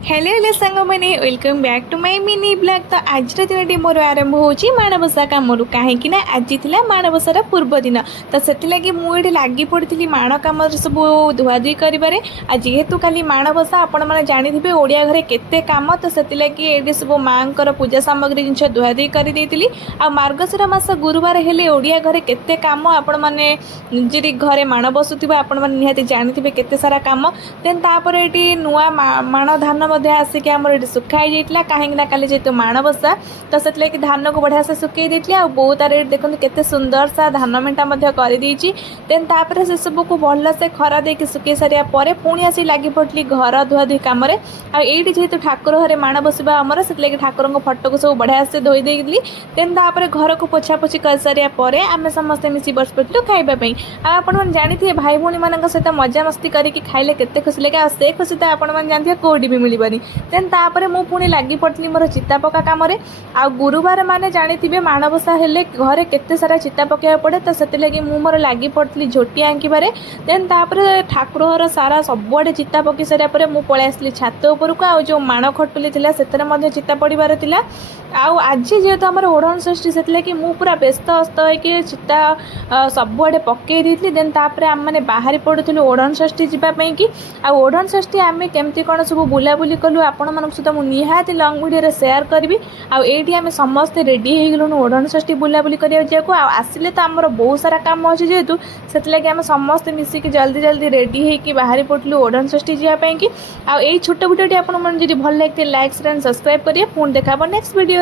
Hello hello सांग मैंने welcome back to my mini blog. तो आज दिन मोर आरंभ होची माणबसा कम कहीं आज थी माणबसार पूर्व दिन। तो से मुझे लगी पड़ी माण कम सब धुआधुई कर जेहेतु खाली माणबसा आपण मैंने जानी ओडिया घरे केते काम। तो से ये सब माँ पूजा सामग्री जिन धुआधुई कर आ मार्गशीर मास गुरुवार हेले ओडिया घरे केते काम आपण मैंने जी घरे माण बसुवा आपण मैंने निहाती जानी केते सारा काम। देन तापर ये नुआ माण धान आसिक आमर ये सुखाई जाइए कहीं काली जेहतु माणबसा। तो से धान को बढ़िया से सुखई देती आ बो तार देखते केते सुंदर सा धान मेटा कर देन तापर से सब को भल से खरा दे सुखई सारा पुणी आसी लगी पड़ी घर धुआधुई कम। आईटी जेहतु ठाकुर घरे माण बसवा आमर से ठाकुर फटो को सब बढ़िया से धोई देली। देन तापर घर को पोछापोछि कर सारापर आम समस्ते मिसी बस पड़ू खावाई। आपने जानी भाई भौणी मान सहित मजा मस्ती करके खाइले केते खुशी लगे। से खुशी तो आपने जानते कौटी भी मिलबनी। देन तापर मु पुणी लगी पड़ी मोर चिता पका कम। आ गुरुवार माने जानी माणबसा हेले घरे केते सारा चिता पकाया पड़े। तो से मोर लगी पड़ी झोटी आंकबारे। देन तापर ठाकुर घर सारा सबुआडे चिता पकई सारापर मु पलि आसली छात उपरको। आ जो माण खटुली से चिता पड़बार थिला। आज जेहेतु आम ओढ़ण षष्ठी से मु पूरा व्यस्त अस्त होकर चिता सबुआडे पकई देती। देन तापर आम मैंने बाहरी पड़ूलु ओढ़ण षष्ठी जावाई कि ओढ़ण षष्ठी आम केमती कौन सब बुलाबुली कलु आपण मान सहित मुझे निहाती लंग वीडियो सेयार करी। आईटी आम समस्ते रेडी हो गलुन ओढ़ण षष्ठी बुलाबुली करने आसिले। तो आमर बहुत सारा काम अच्छे जेहेतु से आम समस्ते मिसिक जल्दी जल्दी रेडी होकर बाहरी पड़ू ओढ़ण षष्ठी जावाई कि। आई छोट वीडियो आपको भल लगे लाइक शेयर एंड सब्सक्राइब करेंगे। पुणी देखा नेक्स्ट वीडियो।